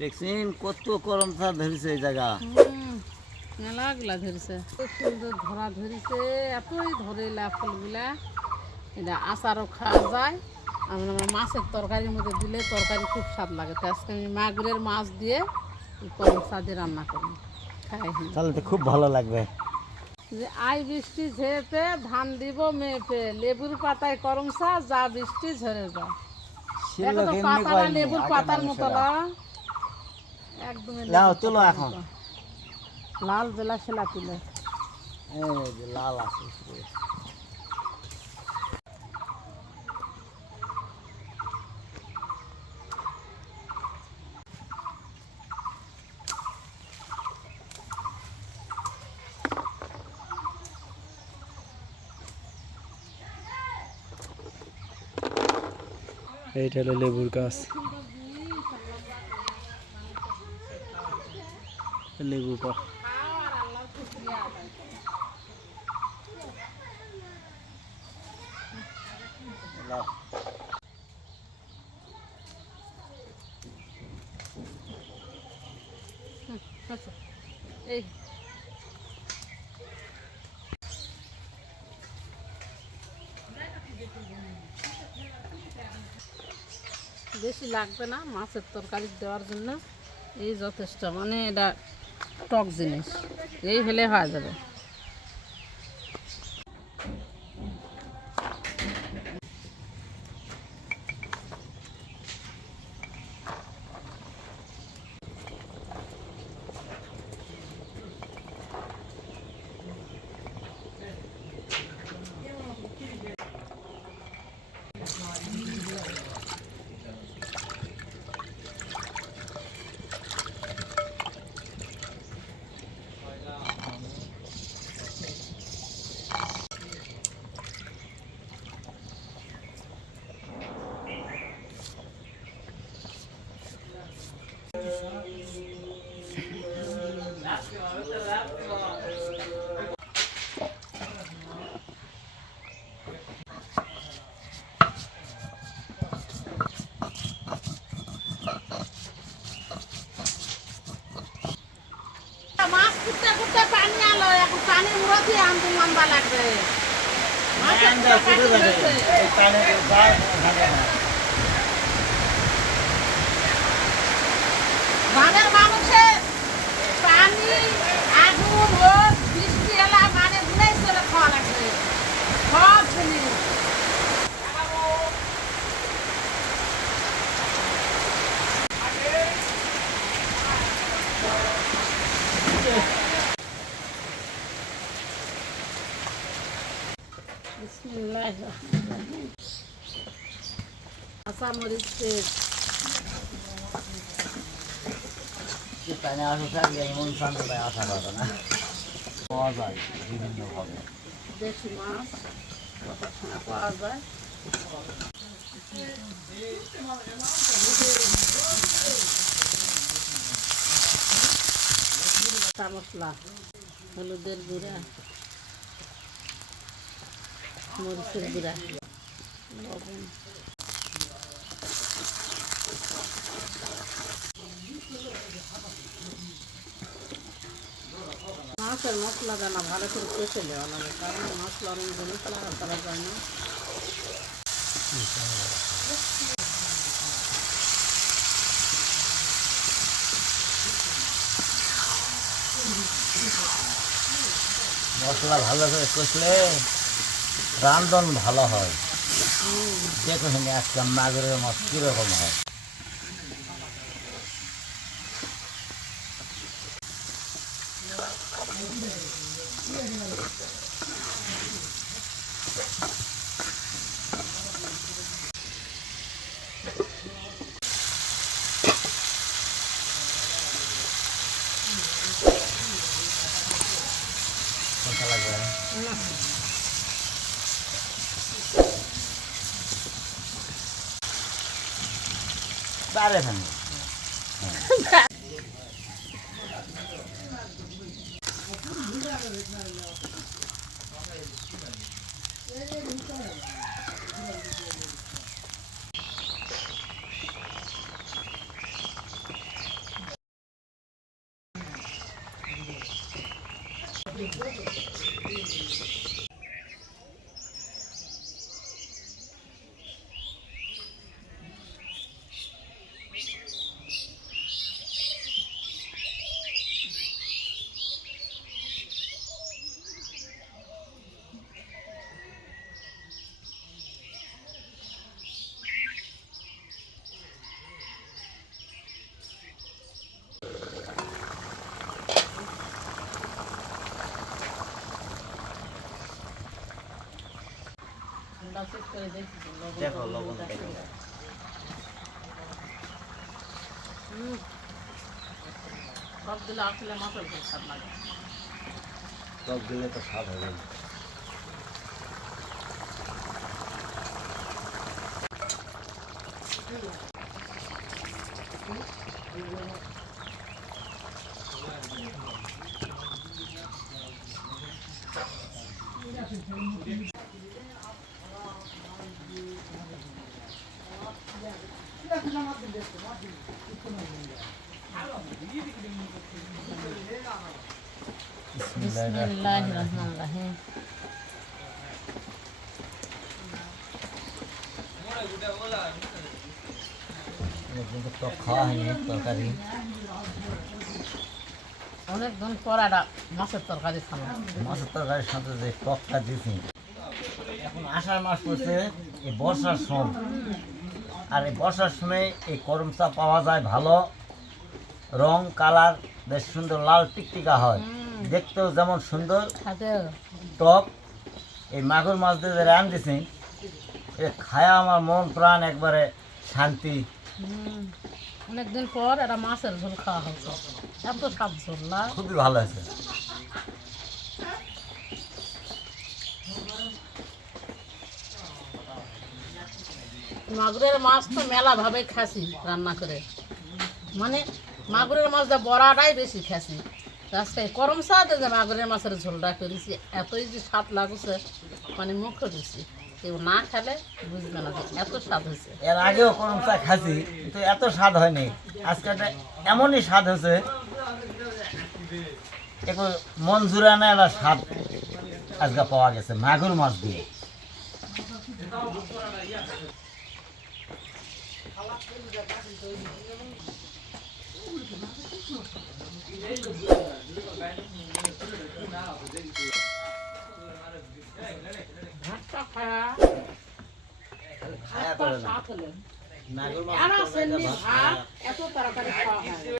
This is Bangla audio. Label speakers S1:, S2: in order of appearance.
S1: দেখছেন কত করম চা ধরেছে এই জায়গা।
S2: মেলাগুলা ধরেছে। খুব সুন্দর ধরা ধরেছে এতই ধরে ফুলগুলা। এটা আচারও খাওয়া যায়। আর আমার মাছের তরকারির মধ্যে দিলে তরকারি খুব স্বাদ লাগে। তো আজকে আমি মাগুরের মাছ দিয়ে এই করম চা দিয়ে রান্না করি খাই
S1: তাহলে তো খুব ভালো লাগবে।
S2: যে আই বৃষ্টি ঝেড়েতে ধান দিব মেপে। লেবুর পাতায় করম চা যা বৃষ্টি ঝরে যা। লেবুর পাতার মতো না একদম
S1: লাও, তোলো এখন।
S2: লাল বেলা সেলা তুলে
S1: এই লাল আছে।
S3: এইটা হলো লেবুর গাছ লেবু পা।
S2: এই বেশি লাগবে না মাছের তরকারি দেওয়ার জন্য। এই যথেষ্ট মানে এটা টক জিনিস এই হলে হয়ে যাবে। লাগবে মাছের
S1: ঠান্ডা শুরু
S2: তরকারি
S1: হয়েছে।
S2: হয়েছে।
S1: এই পানির গায়ে থাকে না।
S2: গ্রামের মানুষের পানি আগুন রোদ বৃষ্টি এলা মানে গুনাই করে খাওয়া লাগবে সব জিনিস বিসমিল্লাহির রহমানির রহিম।
S1: আসে এমন না। পাওয়া যায় বিভিন্নভাবে
S2: দেশি মাছ পাওয়া যায়। মশলা, হলুদের গুঁড়া, মরিচের গুঁড়া, লবণ। মাছের মশলা দেয় ভালো করে কষে দেওয়া লাগে, কারণ মশলা অনেক করা করা যায় না।
S1: মশলা ভালো করে কষলে রান্ধন ভালো হয়। দেখুন একটা মাগুরের মাছ কীরকম হয়। বারে
S2: Thank you. দেখি লবণ
S1: দেখো
S2: টবণ
S1: লবণ
S2: দেখো।
S1: দেখো
S2: হুম। সব দিলে আসলে মাছের খুব স্বাদ লাগে
S1: টক দিলে তো স্বাদ হবে
S2: বিসমিল্লাহির রহমানির রহিম
S1: কিন্তু টক খাওয়া হয়নি তরকারি
S2: অনেক দিন পর একটা মাছের তরকারি খাব।
S1: মাছের তরকারির সাথে যে টকটা দিছি এখন আষাঢ় মাস পড়ছে এই বর্ষার সময়। আর এই বর্ষার সময় এই করম চা পাওয়া যায় ভালো। রং কালার বেশ সুন্দর লাল টিকটিকা হয়। দেখতেও যেমন সুন্দর। টক। এই মাগুর মাছ দিয়ে যে রান দিছি এ খায়া আমার মন প্রাণ একবারে শান্তি।
S2: অনেক দিন পর একটা মাছের ঝোল খাওয়া হচ্ছে এত স্বাদ ঝোল না।
S1: খুবই ভালো আছে
S2: মাগুরের মাছ তো মেলা ভাবে খাসি রান্না করে। মানে মাগুরের মাছ মাছটা বড়াটাই বেশি খাসি। রাস্তায় করম সাথে যে মাগুরের মাছের ঝোলটা করেছি, এতই যে স্বাদ লাগছে মানে মুখ দিছি কেউ না খেলে বুঝবে না যে এত স্বাদ হয়েছে।
S1: এর আগেও করম চা খাসি, কিন্তু এত স্বাদ হয়নি। আজকে এমনই স্বাদ হয়েছে, একটু মন জুড়ানো একটা স্বাদ আজকে পাওয়া গেছে, মাগুর মাছ দিয়ে
S2: ভাতটা খায়া
S1: খায়া করে না
S2: স্বাদ হলো
S1: মাগুর
S2: এরা
S1: মাছ
S2: সেমনি ভাত এত তাড়াতাড়ি খাওয়া হয়।